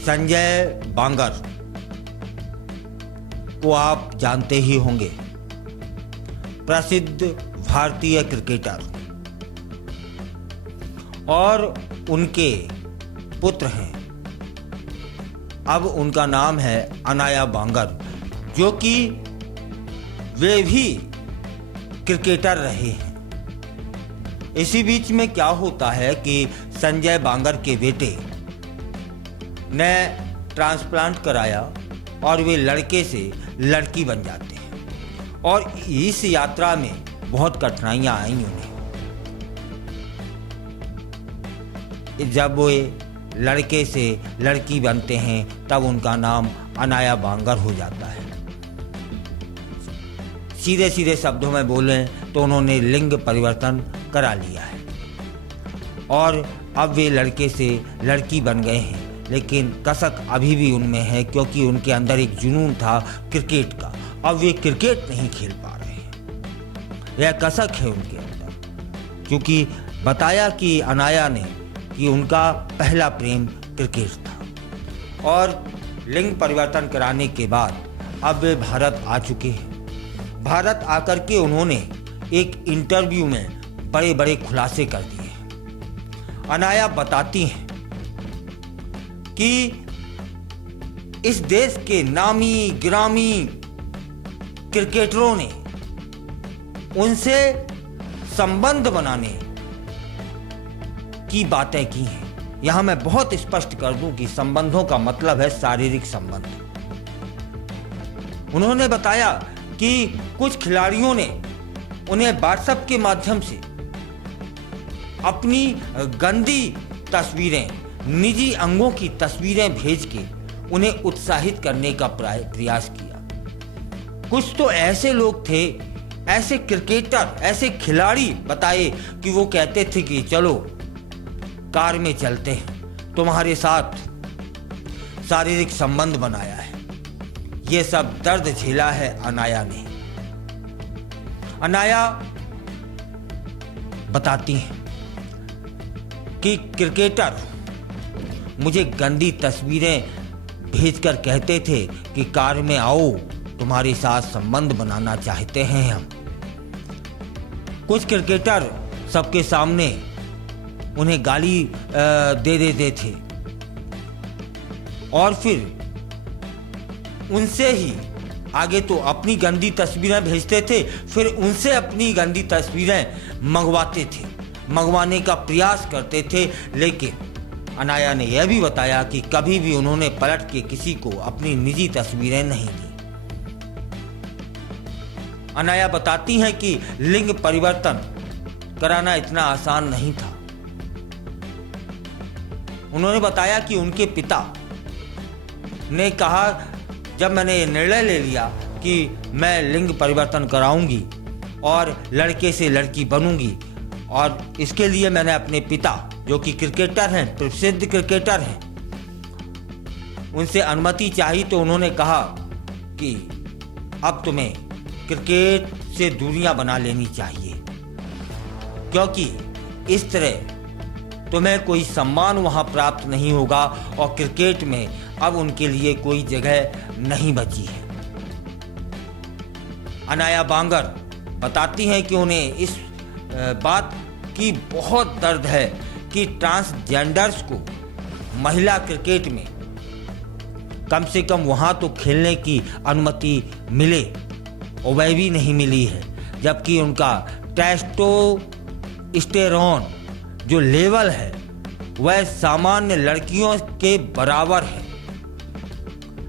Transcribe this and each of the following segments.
संजय बांगर को आप जानते ही होंगे, प्रसिद्ध भारतीय क्रिकेटर, और उनके पुत्र हैं। अब उनका नाम है अनाया बांगर, जो कि वे भी क्रिकेटर रहे हैं। इसी बीच में क्या होता है कि संजय बांगर के बेटे ने ट्रांसप्लांट कराया और वे लड़के से लड़की बन जाते हैं, और इस यात्रा में बहुत कठिनाइयां आई उन्हें। जब वे लड़के से लड़की बनते हैं तब उनका नाम अनाया बांगर हो जाता है। सीधे सीधे शब्दों में बोलें तो उन्होंने लिंग परिवर्तन करा लिया है और अब वे लड़के से लड़की बन गए हैं, लेकिन कसक अभी भी उनमें है, क्योंकि उनके अंदर एक जुनून था क्रिकेट का। अब वे क्रिकेट नहीं खेल पा रहे हैं, यह कसक है उनके अंदर। क्योंकि बताया कि अनाया ने कि उनका पहला प्रेम क्रिकेट था, और लिंग परिवर्तन कराने के बाद अब वे भारत आ चुके हैं। भारत आकर के उन्होंने एक इंटरव्यू में बड़े बड़े खुलासे कर दिए हैं। अनाया बताती हैं कि इस देश के नामी गिरामी क्रिकेटरों ने उनसे संबंध बनाने की बातें की हैं। यहां मैं बहुत स्पष्ट कर दूं कि संबंधों का मतलब है शारीरिक संबंध। उन्होंने बताया कि कुछ खिलाड़ियों ने उन्हें व्हाट्सएप के माध्यम से अपनी गंदी तस्वीरें, निजी अंगों की तस्वीरें भेज के उन्हें उत्साहित करने का प्रयास किया। कुछ तो ऐसे लोग थे, ऐसे क्रिकेटर, ऐसे खिलाड़ी बताए कि वो कहते थे कि चलो कार में चलते हैं, तुम्हारे साथ शारीरिक संबंध बनाया है। ये सब दर्द झेला है अनाया ने। अनाया बताती हैं कि क्रिकेटर मुझे गंदी तस्वीरें भेजकर कहते थे कि कार में आओ, तुम्हारे साथ संबंध बनाना चाहते हैं हम। कुछ क्रिकेटर सबके सामने उन्हें गाली दे देते थे और फिर उनसे ही आगे तो अपनी गंदी तस्वीरें भेजते थे, फिर उनसे अपनी गंदी तस्वीरें मंगवाते थे, मंगवाने का प्रयास करते थे। लेकिन अनाया ने यह भी बताया कि कभी भी उन्होंने पलट के किसी को अपनी निजी तस्वीरें नहीं दी। अनाया बताती हैं कि लिंग परिवर्तन कराना इतना आसान नहीं था। उन्होंने बताया कि उनके पिता ने कहा, जब मैंने ये निर्णय ले लिया कि मैं लिंग परिवर्तन कराऊंगी और लड़के से लड़की बनूंगी, और इसके लिए मैंने अपने पिता, जो कि क्रिकेटर हैं, प्रसिद्ध क्रिकेटर हैं, उनसे अनुमति चाही, तो उन्होंने कहा कि अब तुम्हें क्रिकेट से दूरियां बना लेनी चाहिए, क्योंकि इस तरह तुम्हें कोई सम्मान वहां प्राप्त नहीं होगा और क्रिकेट में अब उनके लिए कोई जगह नहीं बची है। अनाया बांगर बताती हैं कि उन्हें इस बात की बहुत दर्द है कि ट्रांसजेंडर्स को महिला क्रिकेट में कम से कम वहां तो खेलने की अनुमति मिले, और वह भी नहीं मिली है, जबकि उनका टेस्टोस्टेरोन जो लेवल है वह सामान्य लड़कियों के बराबर है।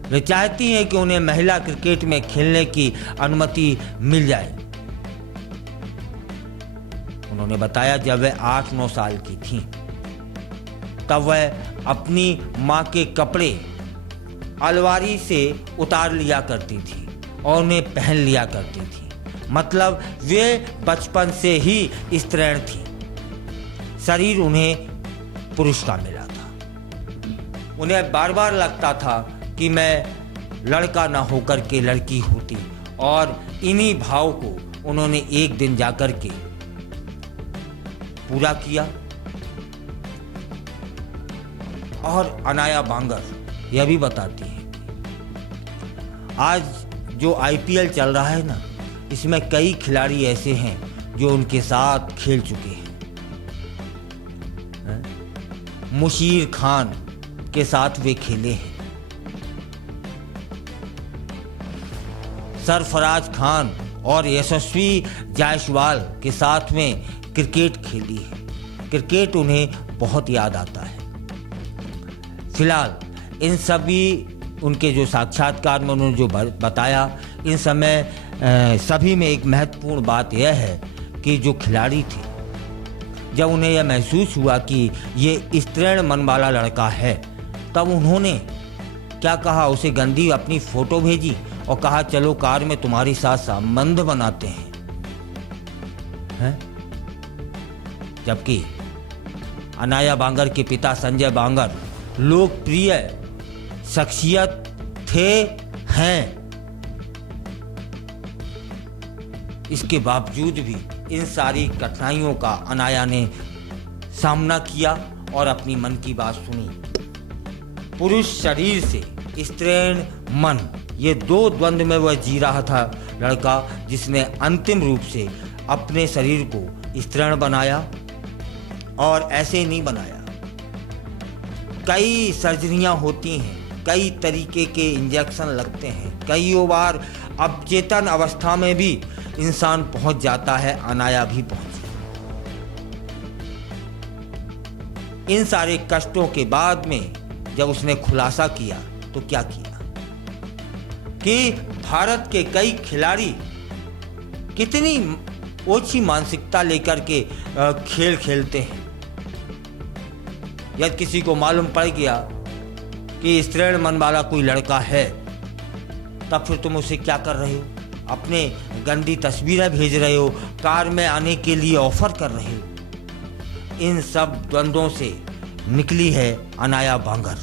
वे चाहती हैं कि उन्हें महिला क्रिकेट में खेलने की अनुमति मिल जाए। उन्होंने बताया जब वह 8-9 साल की थी तब वह अपनी मां के कपड़े अलमारी से उतार लिया करती थी और उन्हें पहन लिया करती थी। मतलब वे बचपन से ही स्त्रीण थी, शरीर उन्हें पुरुष का मिला था। उन्हें बार बार लगता था कि मैं लड़का ना होकर के लड़की होती, और इन्हीं भाव को उन्होंने एक दिन जाकर के पूरा किया। और अनाया बांगर यह भी बताती हैं। आज जो IPL चल रहा है ना, इसमें कई खिलाड़ी ऐसे हैं जो उनके साथ खेल चुके हैं। मुशीर खान के साथ वे खेले हैं, सरफराज खान और यशस्वी जायसवाल के साथ में क्रिकेट खेली है। क्रिकेट उन्हें बहुत याद आता है। फिलहाल इन सभी उनके जो साक्षात्कार में उन्होंने जो बताया, इन समय सभी में एक महत्वपूर्ण बात यह है कि जो खिलाड़ी थे, जब उन्हें यह महसूस हुआ कि ये स्त्रीण मन वाला लड़का है, तब उन्होंने क्या कहा, उसे गंदी अपनी फ़ोटो भेजी और कहा चलो कार में तुम्हारे साथ संबंध बनाते हैं। जबकि अनाया बांगर के पिता संजय बांगर लोकप्रिय शख्सियत हैं। इसके बावजूद भी इन सारी कठिनाइयों का अनाया ने सामना किया और अपनी मन की बात सुनी। पुरुष शरीर से स्त्रीण मन, ये दो द्वंद्व में वह जी रहा था लड़का, जिसने अंतिम रूप से अपने शरीर को स्त्रीण बनाया। और ऐसे नहीं बनाया, कई सर्जरियां होती हैं, कई तरीके के इंजेक्शन लगते हैं, कई बार अचेतन अवस्था में भी इंसान पहुंच जाता है। अनाया भी पहुंची। इन सारे कष्टों के बाद में जब उसने खुलासा किया तो क्या किया कि भारत के कई खिलाड़ी कितनी ओछी मानसिकता लेकर के खेल खेलते हैं। यदि किसी को मालूम पड़ गया कि स्त्रीण मन वाला कोई लड़का है, तब फिर तुम उसे क्या कर रहे हो? अपने गंदी तस्वीरें भेज रहे हो, कार में आने के लिए ऑफर कर रहे हो। इन सब द्वंद्वों से निकली है अनाया बांगर।